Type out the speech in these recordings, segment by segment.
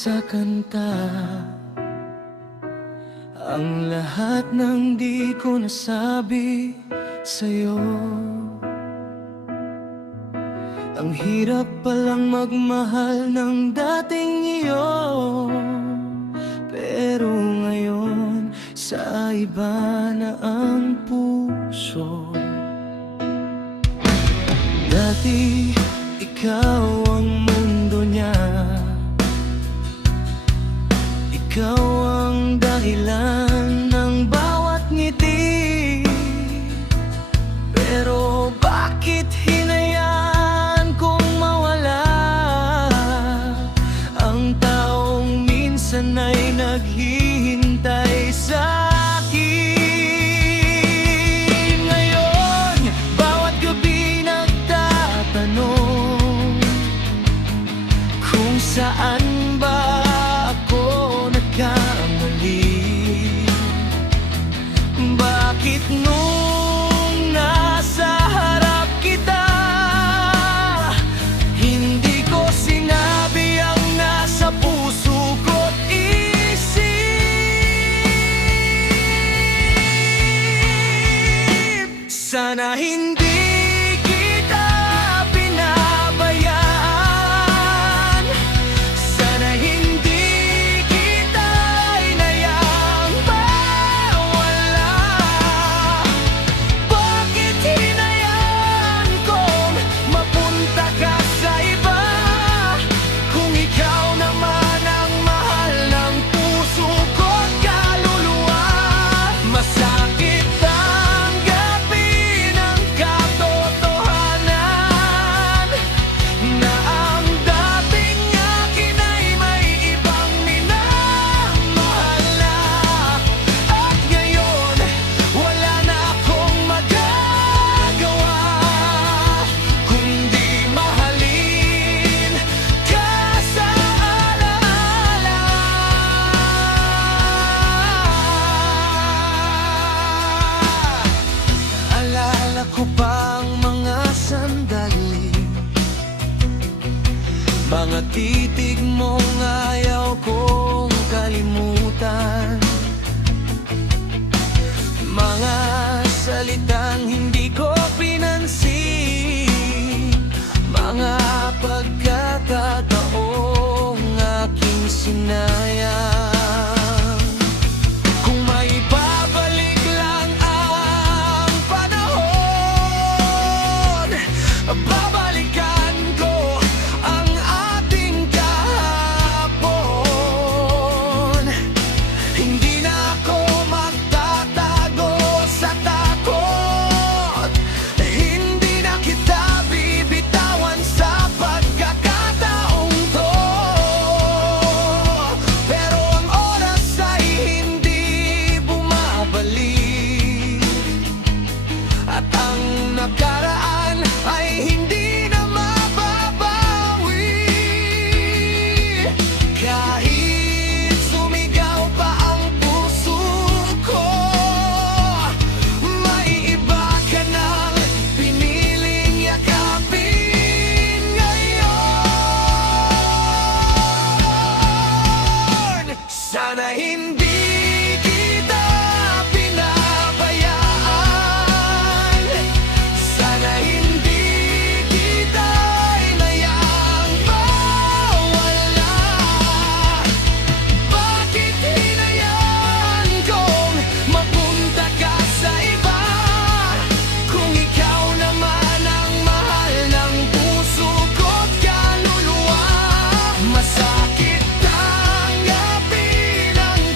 sa kanta ang lahat ng di ko nasabi sa'yo. Ang hirap palang magmahal ng dating iyo, pero ngayon sa iba na ang puso. Dati ikaw ang mundo niya, ikaw ang dahilan ng bawat ngiti. Pero bakit hinayaan kong mawala ang taong minsan ay naghihintay sa akin? Ngayon, bawat gabi nagtatanong kung saan ba ako nagkamali. Bakit nung nasa harap kita hindi ko sinabi ang nasa puso ko't isip? Sana hindi kita pinabayaan, sana hindi kita inayang mawala. Bakit hinayaan kong mapunta ka sa iba, kung ikaw naman ang mahal ng puso ko't kaluluwa? Masakit tanggapin ang katotohanan na ang dating akin ay may ibang minamahal na. At ngayon, wala na akong magagawa kundi mahalin ka sa alaala. Alala ko pa ang mga sandali, mga titig mong ayaw kong kalimutan, mga salitang hindi ko pinansin, mga pagkakataong aking sinayang. Kung maibabalik lang ang panahon, babalikan ko ang ating kahapon. Hindi na ako magtatago sa takot, hindi na kita bibitawan sa pagkakataong to. Pero ang oras ay hindi bumabalik, at ang nakaraan ay hindi na mababawi. Kahit sumigaw pa ang puso ko, may iba ka nang piniling yakapin ngayon. Sana hindi kita pinabayaan, sana hindi kita inayang mawala. Bakit hinayaan kong mapunta ka sa iba, kung ikaw naman ang mahal ng puso ko't kaluluwa? Masakit tanggapin ang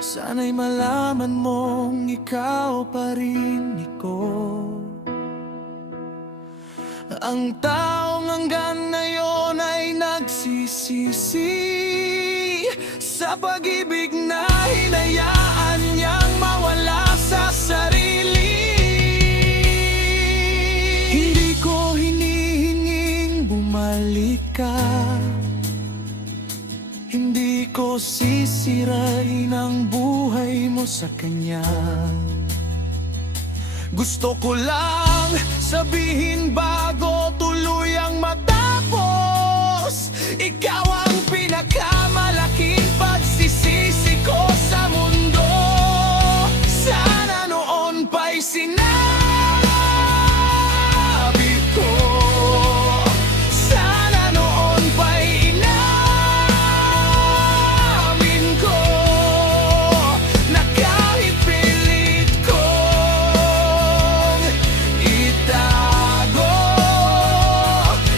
Sana'y malaman mong ikaw pa rin ako. Ang taong hanggang ngayon ay nagsisisi sa pag-ibig na hinayaan niyang mawala sa sarili. Hindi ko hinihinging bumalik ka, hindi ko sisirain ang buhay mo sa kanya. Gusto ko lang sabihin bago tuluyang matapos, ikaw ang pinakamalaking pagsisisi ko sa mundo. Sana noon pa'y sinabi ko, sana noon pa'y inamin ko, na kahit pilit kong itago,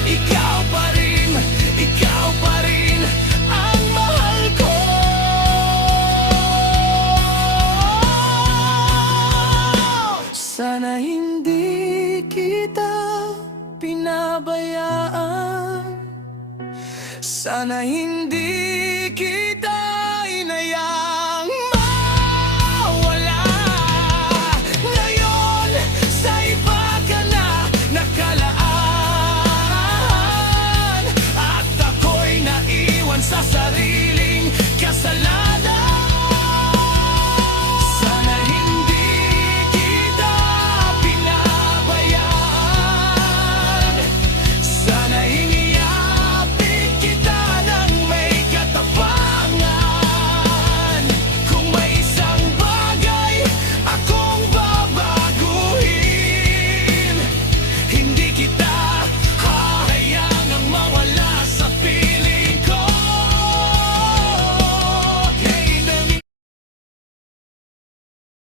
ikaw pa rin ang mahal ko. Sana hindi kita pinabayaan, sana hindi